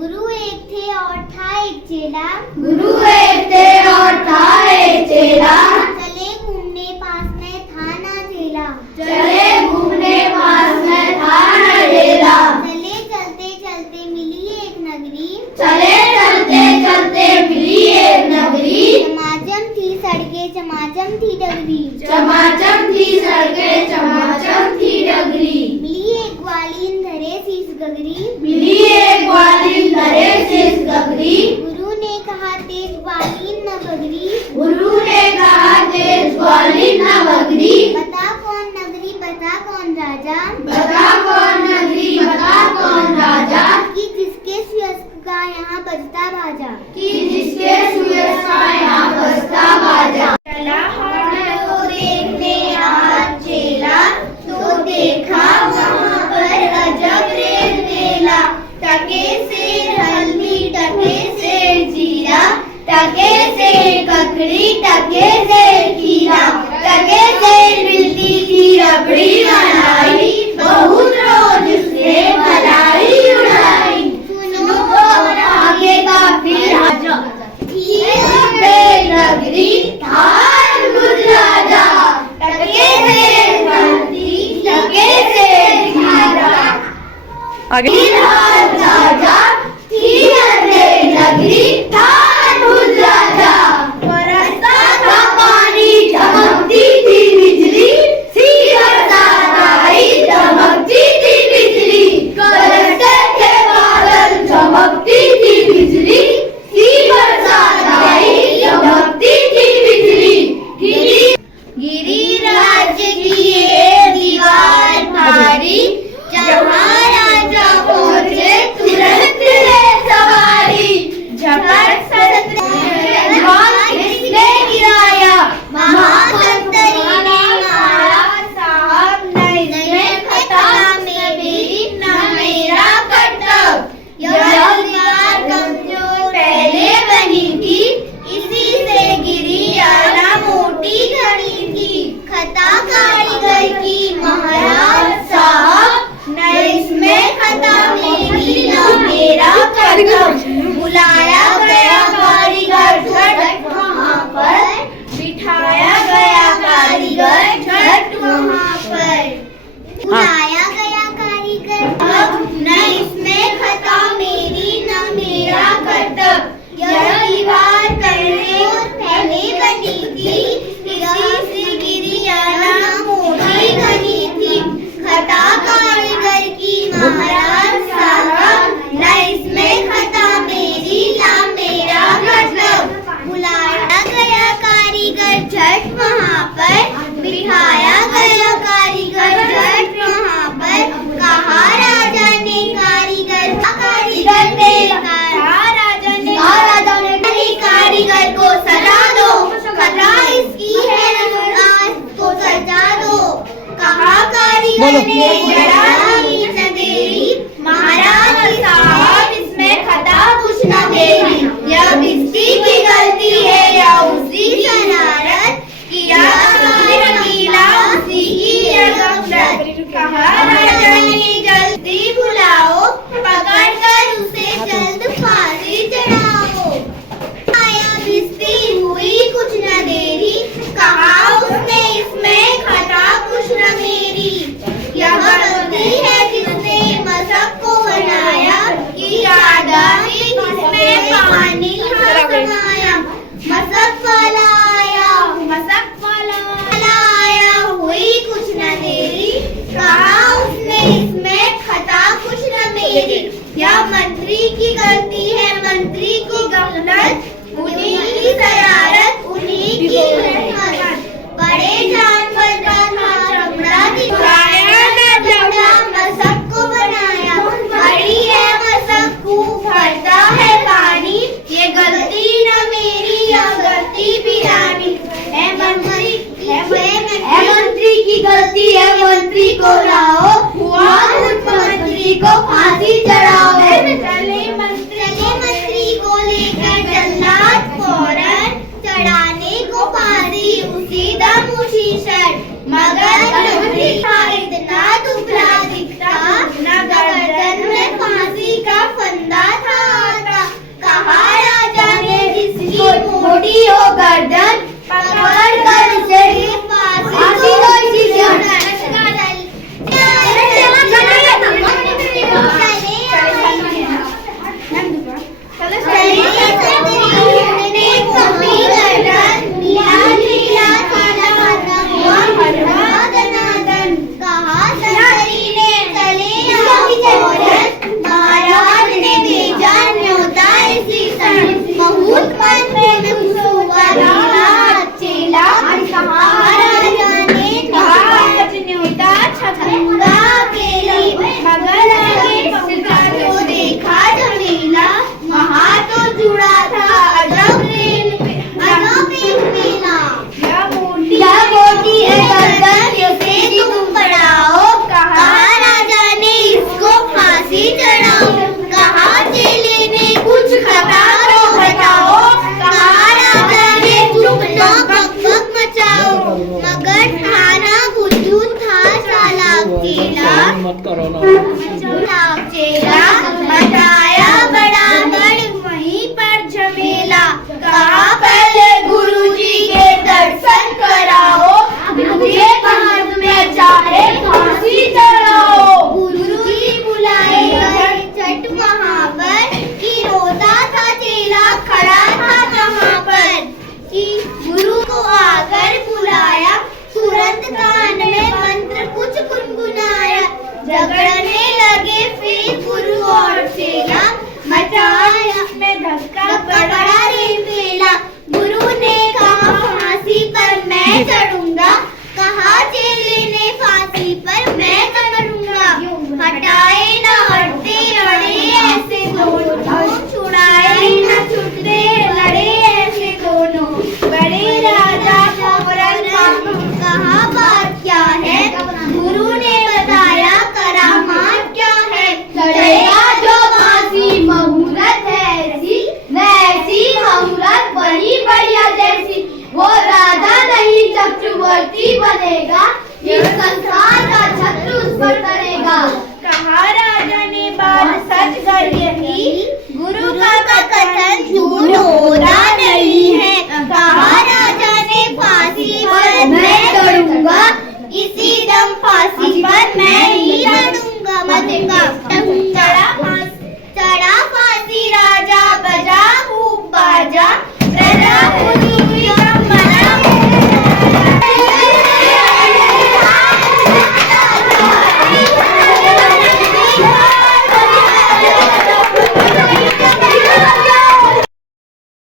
गुरु एक थे और था एक चेला। गुरु एक थे और था एक चेला। चले घूमने पास में था ना चेला। चले घूमने पास में था न ढेला। चले चलते चलते मिली एक नगरी। चले चलते चलते मिली एक नगरी। चमाचम थी सड़कें चमाचम थी डगरी। चमाचम थी सड़कें चमाचम थी डगरी। मिली एक ग्वालीन धरे शीस गगरी। मिली एक ग्वालीन धरे शीस गगरी। गुरु ने कहा तेज ग्वालीन न बगरी। गुरु ने कहा तेज ग्वालीन न बगरी। बता कौन नगरी बता कौन राजा। बता कौन नगरी बता कौन राजा। कि जिसके सुयस्क का यहाँ बजता बाजा। कि जिसके सुयस का यहाँ बजता बाजा। चला हॉर्न को देखने आज चेला। तो देखा वहाँ पर अजब रेत मेला। टके से हल्दी टके से जीरा। टके से ककड़ी टके से खीरा। टके से मिलती थी रबड़ी मलाई। बहुत रोज उसने मलाई उड़ाई। सुनो और आगे का फिर आजा। नगरी था अद्भुत राजा। टके से हल्दी टके से खीरा। आगे राजा थी नगरी था अद्भुत राजा। बरसता था पानी चमकती थी बिजली। सी बरसात आई चमकती थी बिजली। बरसते थे बादल चमकती थी बिजली। सी बरसात आई चमकती थी बिजली। गिरिराज की ये दीवार भारी। जहाँ राजा पहुँचे तुरंत ले सवारी। झपट किसने गिराया। महामंत्री ने मारा साहब नहीं इसमें खता मेरी न मेरा कर्तव्य। यह दीवार कमजोर पहले बनी थी। इसी से गिरी आला मोटी घड़ी थी। खता कारीगर की महाराज साहब न इसमें खता मेरी न मेरा कर्तव्य। बुलाया गया कारीगर झट वहाँ पर। बिठाया गया कारीगर झट वहाँ पर। बुलाया गया कारीगर न इसमें खता मेरी न मेरा कर्तव्य। यह दीवार करने पहले बनी थी। इसी से गिरी आला मोटी घनी थी। खता कारीगर की महाराज साहब न इसमें खता मेरी ना मेरा कर्तव्य। बुलाया गया कारीगर झट वहाँ पर। बिठाया गया कारीगर झट वहाँ पर। कहा राजा ने कारीगर ने कारीगर को सजा दो। खता इसकी है आज को सजा दो। कहा कारीगर ने जरा नीच देरी। महाराज साहब इसमें खता कुछ न मेरी। यह बिस्ती की गलती है या उसी शरारत। किया रंगीला उसी की यह गफलत। कहा राजा ने जल्दी बुलाओ। पकड़ कर उसे जल्द फांसी चढ़ाओ। आया बिस्ती हुई कुछ न देरी। कहा उसने इसमें खता कुछ न मेरी। यह गलती है जिसने मशक को बनाया। कि आदमी जिसमें पानी समाया। मशक वाला आया हुई कुछ न देरी। कहा उसने इसमें खता कुछ न मेरी। यह मंत्री की गलती है मंत्री की गफलत। उन्हीं की शरारत उन्हीं की हिम्मत। बड़े जानवर का था चमड़ा दिखाया न चमड़ा मशक को बनाया। बड़ी है मशक खूब भरता है पानी। ये गलती न मेरी यह गलती पिरानी। मंत्री की गलती है मंत्री को लाओ। हुआ मंत्री को फांसी चढ़ाओ। चले मंत्री को लेकर जल्लाद फौरन। चढ़ाने को फांसी उसी दम उसी राजा